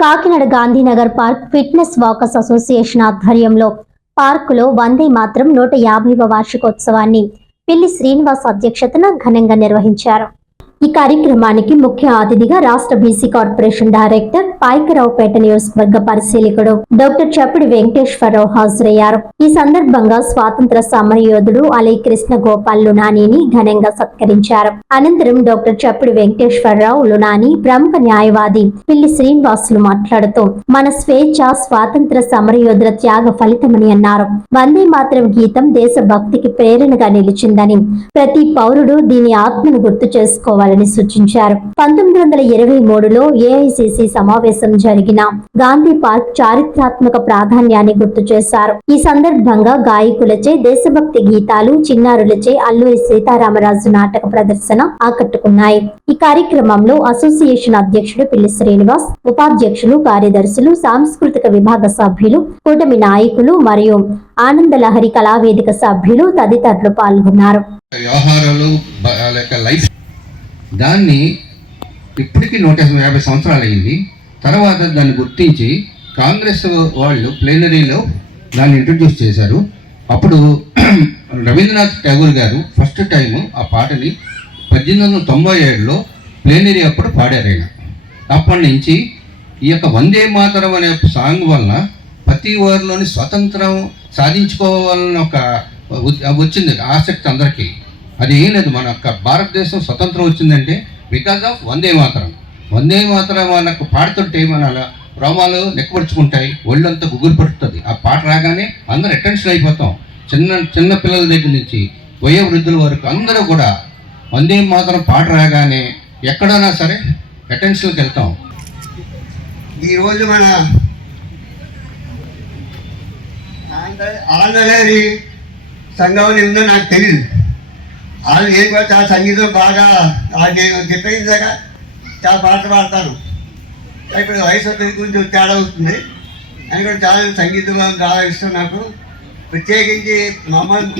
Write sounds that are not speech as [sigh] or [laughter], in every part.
Kakinada Gandhinagar park fitness walkers association ఆధ్వర్యంలో పార్కులో వందే మాత్రం నూట యాభైవ వార్షికోత్సవాన్ని పిల్లి శ్రీనివాస్ అధ్యక్షతన ఘనంగా నిర్వహించారు. ఈ కార్యక్రమానికి ముఖ్య అతిథిగా రాష్ట్ర బీసీ కార్పొరేషన్ డైరెక్టర్ పాయకరావుపేట నియోజకవర్గ పరిశీలకుడు డాక్టర్ చప్పిడి వెంకటేశ్వరరావు హాజరయ్యారు. ఈ సందర్భంగా స్వాతంత్ర సమరయోధుడు అలీ కృష్ణ గోపాల్ లునానీని ఘనంగా సత్కరించారు. అనంతరం డాక్టర్ చప్పిడి వెంకటేశ్వరరావు లునాని ప్రముఖ న్యాయవాది పిల్లి శ్రీనివాసులు మాట్లాడుతూ మన స్వేచ్ఛ స్వాతంత్ర సమరయోధుల త్యాగ ఫలితమని అన్నారు. వందే మాత్రం గీతం దేశభక్తికి ప్రేరణగా నిలిచిందని ప్రతి పౌరుడు దీని ఆత్మను గుర్తు చేసుకోవాలి. చేసుకోవాలని సూచించారు. పంతొమ్మిది వందల ఇరవై మూడులో ఏఐసిసి సమావేశం జరిగిన గాంధీ పార్క్ చారిత్రాత్మక ప్రాధాన్యాన్ని గుర్తు చేశారు. ఈ సందర్భంగా గాయకులచే దేశభక్తి గీతాలు చిన్నారులచే అల్లూరి సీతారామరాజు నాటక ప్రదర్శన ఆకట్టుకున్నాయి. ఈ కార్యక్రమంలో అసోసియేషన్ అధ్యక్షుడు పిల్లి శ్రీనివాస్ ఉపాధ్యక్షులు కార్యదర్శులు సాంస్కృతిక విభాగ సభ్యులు కూటమి నాయకులు మరియు ఆనందలహరి కళావేదిక సభ్యులు తదితరులు పాల్గొన్నారు. వ్యవహారాలు లైఫ్ దాన్ని ఇప్పటికీ నూట యాభై సంవత్సరాలు అయింది తర్వాత దాన్ని గుర్తించి కాంగ్రెస్ వాళ్ళు ప్లేనరీలో దాన్ని ఇంట్రడ్యూస్ చేశారు. అప్పుడు [clears throat] రవీంద్రనాథ్ ఠాగూర్ గారు ఫస్ట్ టైం ఆ పాటని పద్దెనిమిది వందల తొంభై ఏడులో ప్లేనరీ అప్పుడు పాడారు ఆయన. అప్పటి నుంచి ఈ యొక్క వందే మాతరం అనే సాంగ్ వలన ప్రతి వారిలోని స్వతంత్రం సాధించుకోవాలని ఒక వచ్చింది ఆసక్తి అందరికీ. అది ఏం లేదు మన యొక్క భారతదేశం స్వతంత్రం వచ్చిందంటే బికాజ్ ఆఫ్ వందే మాతరం. వందే మాతరం మనకు పాడుతుంటే మన రోమాలు నెక్కపరుచుకుంటాయి ఒళ్ళంతా గుగురు పడుతుంది. ఆ పాట రాగానే అందరూ అటెన్షన్ అయిపోతాం. చిన్న చిన్న పిల్లల దగ్గర నుంచి వయో వృద్ధుల వరకు అందరూ కూడా వందే మాతరం పాట రాగానే ఎక్కడైనా సరే అటెన్షన్కి వెళ్తాం. ఈరోజు మన ఆంధ్ర ఆంధ్రగారి సంఘం ఉందో నాకు తెలియదు వాళ్ళు నేను కూడా చాలా సంగీతం బాగా ఆ నేను దాకా చాలా పాటలు పాడతాను ఇప్పుడు వయసు వస్తుంది కొంచెం తేడా అవుతుంది అని కూడా చాలా సంగీతం చాలా ఇష్టం నాకు. ప్రత్యేకించి మొహమ్మద్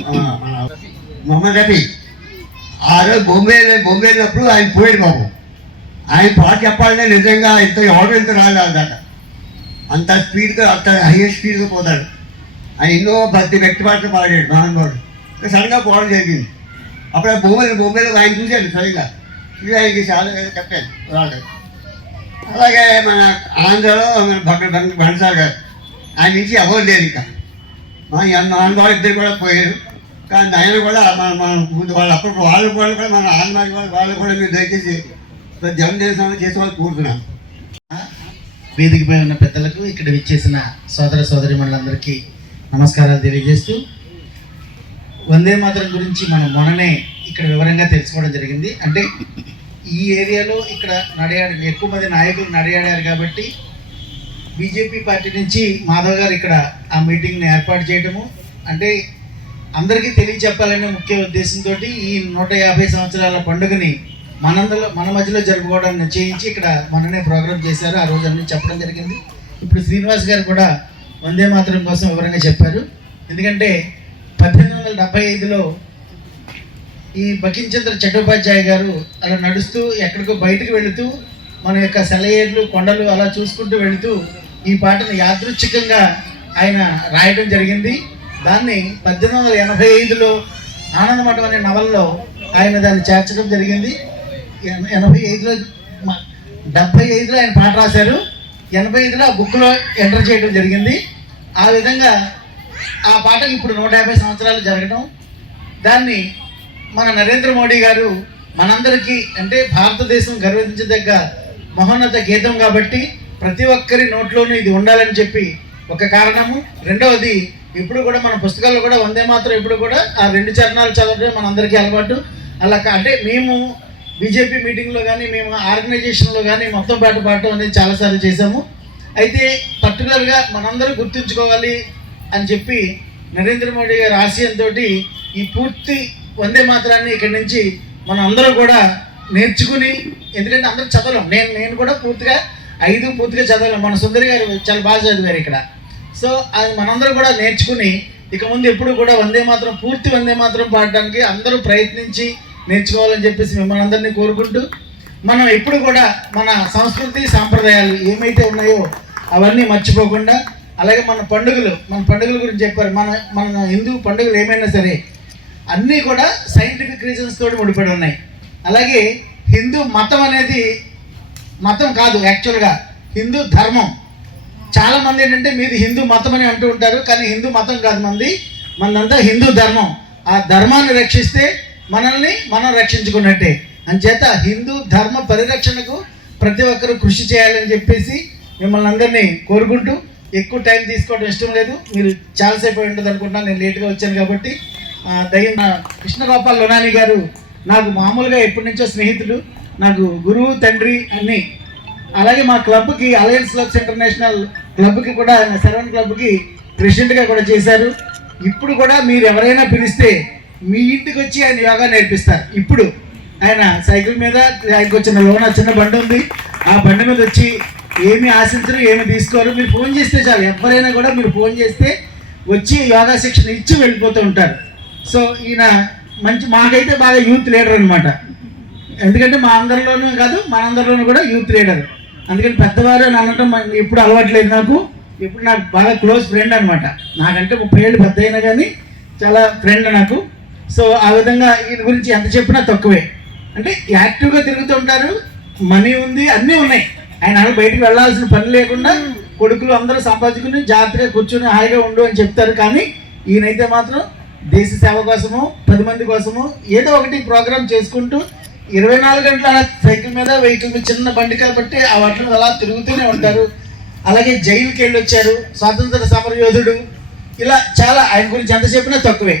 మొహమ్మద్ రఫీ. ఆ రోజు బొంబే బొంబే వెళ్ళినప్పుడు ఆయన పోయాడు బాబు. ఆయన పాట చెప్పాలంటే నిజంగా ఇంత ఎవరు ఇంత రాలేదు అంత స్పీడ్గా అంత హైయెస్ట్ స్పీడ్గా పోతాడు. ఆయన ఎన్నో భక్తి వ్యక్తి పాటలు పాడాడు మహానుభావుడు. సడన్గా పోవడం జరిగింది. అప్పుడు ఆ బొమ్మలు బొమ్మలు ఆయన చూశాను సరిగ్గా. ఇది ఆయనకి చాలా చెప్పాను వాళ్ళు అలాగే మన ఆంధ్రలో మన భక్త భంసార్ గారు. ఆయన నుంచి ఎవరు లేరు ఇంకా. మా ఆంధ్ర ఇద్దరు కూడా పోయారు. కానీ ఆయన కూడా మన మన ముందు వాళ్ళు అప్పుడు వాళ్ళు కూడా కూడా మన ఆంధ్ర వాళ్ళు వాళ్ళు కూడా మీరు దయచేసి జన్మదిన చేసే వాళ్ళు కోరుతున్నాను వేదికపై ఉన్న పెద్దలకు ఇక్కడ విచ్చేసిన సోదర సోదరి మండలందరికీ నమస్కారాలు తెలియజేస్తూ వందే మాతరం గురించి మనం మొన్ననే ఇక్కడ వివరంగా తెలుసుకోవడం జరిగింది. అంటే ఈ ఏరియాలో ఇక్కడ నడియాడ ఎక్కువ మంది నాయకులు నడియాడారు కాబట్టి బీజేపీ పార్టీ నుంచి మాధవ్ గారు ఇక్కడ ఆ మీటింగ్ని ఏర్పాటు చేయడము అంటే అందరికీ తెలియచెప్పాలనే ముఖ్య ఉద్దేశంతో ఈ నూట యాభై సంవత్సరాల పండుగని మనందరూ మన మధ్యలో జరుపుకోవడం నిశ్చయించి ఇక్కడ మననే ప్రోగ్రామ్ చేశారు. ఆ రోజు అన్నీ చెప్పడం జరిగింది. ఇప్పుడు శ్రీనివాస్ గారు కూడా వందే మాతరం కోసం వివరంగా చెప్పారు. ఎందుకంటే పద్దెనిమిది వందల డెబ్బై ఐదులో ఈ బకించంద్ర చట్టోపాధ్యాయ గారు అలా నడుస్తూ ఎక్కడికో బయటకు వెళుతూ మన యొక్క సెలయేర్లు కొండలు అలా చూసుకుంటూ వెళుతూ ఈ పాటను యాదృచ్ఛికంగా ఆయన రాయడం జరిగింది. దాన్ని పద్దెనిమిది వందల ఎనభై ఐదులో ఆనందమఠం అనే నవల్లో ఆయన దాన్ని చేర్చడం జరిగింది. ఎనభై ఐదులో డెబ్బై ఐదులో ఆయన పాట రాశారు. ఎనభై ఐదులో ఆ బుక్లో ఎంటర్ చేయడం జరిగింది. ఆ విధంగా ఆ పాటకు ఇప్పుడు నూట యాభై సంవత్సరాలు జరగడం దాన్ని మన నరేంద్ర మోడీ గారు మనందరికీ అంటే భారతదేశం గర్వించదగ్గ మహోన్నత గీతం కాబట్టి ప్రతి ఒక్కరి నోట్లోనూ ఇది ఉండాలని చెప్పి ఒక కారణము. రెండవది ఇప్పుడు కూడా మన పుస్తకాల్లో కూడా వందే మాత్రం ఇప్పుడు కూడా ఆ రెండు చరణాలు చదవడం మనందరికీ అలవాటు. అలా అంటే మేము బీజేపీ మీటింగ్లో కానీ మేము ఆర్గనైజేషన్లో కానీ మొత్తం పాట పాడటం అనేది చాలాసార్లు చేశాము. అయితే పర్టికులర్గా మనందరూ గుర్తుంచుకోవాలి అని చెప్పి నరేంద్ర మోడీ గారి ఆశయంతో ఈ పూర్తి వందే మాత్రాన్ని ఇక్కడి నుంచి మనం అందరూ కూడా నేర్చుకుని ఎందుకంటే అందరూ చదవలేం. నేను నేను కూడా పూర్తిగా ఐదు పూర్తిగా చదవలేం. మన సుందరి గారు చాలా బాగా చదివారు ఇక్కడ. సో అది మనందరూ కూడా నేర్చుకుని ఇక ముందు ఎప్పుడు కూడా వందే మాత్రం పూర్తి వందే మాత్రం పాడడానికి అందరూ ప్రయత్నించి నేర్చుకోవాలని చెప్పేసి మిమ్మల్ని అందరినీ కోరుకుంటూ మనం ఎప్పుడు కూడా మన సంస్కృతి సాంప్రదాయాలు ఏమైతే ఉన్నాయో అవన్నీ మర్చిపోకుండా అలాగే మన పండుగలు మన పండుగల గురించి చెప్పారు. మన మన హిందూ పండుగలు ఏమైనా సరే అన్నీ కూడా సైంటిఫిక్ రీజన్స్ తోటి ముడిపడి ఉన్నాయి. అలాగే హిందూ మతం అనేది మతం కాదు యాక్చువల్గా హిందూ ధర్మం. చాలా మంది ఏంటంటే మీది హిందూ మతం అని అంటూ ఉంటారు కానీ హిందూ మతం కాదు మంది. మనంతా హిందూ ధర్మం. ఆ ధర్మాన్ని రక్షిస్తే మనల్ని మనం రక్షించుకున్నట్టే. అంచేత హిందూ ధర్మ పరిరక్షణకు ప్రతి ఒక్కరూ కృషి చేయాలని చెప్పేసి మిమ్మల్ని అందరినీ కోరుకుంటూ ఎక్కువ టైం తీసుకోవడం ఇష్టం లేదు. మీరు చాలాసేపు ఉంటుంది అనుకుంటున్నా. నేను లేట్గా వచ్చాను కాబట్టి దయ్యం నా కృష్ణగోపాల్ లోనాని గారు నాకు మామూలుగా ఎప్పటి నుంచో స్నేహితుడు నాకు గురువు తండ్రి అన్ని. అలాగే మా క్లబ్కి అలయన్స్ క్లబ్స్ ఇంటర్నేషనల్ క్లబ్కి కూడా సెవెన్ క్లబ్కి ప్రెసిడెంట్గా కూడా చేశారు. ఇప్పుడు కూడా మీరు ఎవరైనా పిలిస్తే మీ ఇంటికి వచ్చి ఆయన యోగా నేర్పిస్తారు. ఇప్పుడు ఆయన సైకిల్ మీద ఆయనకు వచ్చిన లోన చిన్న బండి ఉంది. ఆ బండి మీద వచ్చి ఏమి ఆశించరు ఏమి తీసుకోరు. మీరు ఫోన్ చేస్తే చాలు. ఎవరైనా కూడా మీరు ఫోన్ చేస్తే వచ్చి యోగా శిక్షణ ఇచ్చి వెళ్ళిపోతూ ఉంటారు. సో ఈయన మంచి మాకైతే బాగా యూత్ లీడర్ అనమాట ఎందుకంటే మా అందరిలోనూ కాదు మనందరిలోనూ కూడా యూత్ లీడర్. అందుకని పెద్దవారు అని అనటం మన- ఎప్పుడు అలవాట్లేదు నాకు. ఇప్పుడు నాకు బాగా క్లోజ్ ఫ్రెండ్ అనమాట నాకంటే ముప్పై ఏళ్ళు పెద్ద అయినా కానీ చాలా ఫ్రెండ్ నాకు. సో ఆ విధంగా ఈయన గురించి ఎంత చెప్పినా తక్కువే. అంటే యాక్టివ్గా తిరుగుతుంటారు మనీ ఉంది అన్నీ ఉన్నాయి. ఆయన అలా బయటికి వెళ్ళాల్సిన పని లేకుండా కొడుకులు అందరూ సంపాదించుకుని జాగ్రత్తగా కూర్చుని హాయిగా ఉండు అని చెప్తారు. కానీ ఈయనైతే మాత్రం దేశ సేవ కోసము పది మంది కోసము ఏదో ఒకటి ప్రోగ్రామ్ చేసుకుంటూ ఇరవై నాలుగు గంటల సైకిల్ మీద వెహికల్ మీద చిన్న బండి కాబట్టి ఆ వాటి మీద అలా తిరుగుతూనే ఉంటారు. అలాగే జైలుకి వెళ్ళి వచ్చారు. స్వాతంత్ర సమర యోధుడు. ఇలా చాలా ఆయన గురించి ఎంత చెప్పినా తక్కువే.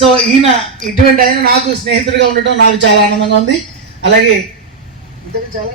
సో ఈయన ఇటువంటి ఆయన నాకు స్నేహితుడిగా ఉండటం నాకు చాలా ఆనందంగా ఉంది. అలాగే ఇంతకు చాలా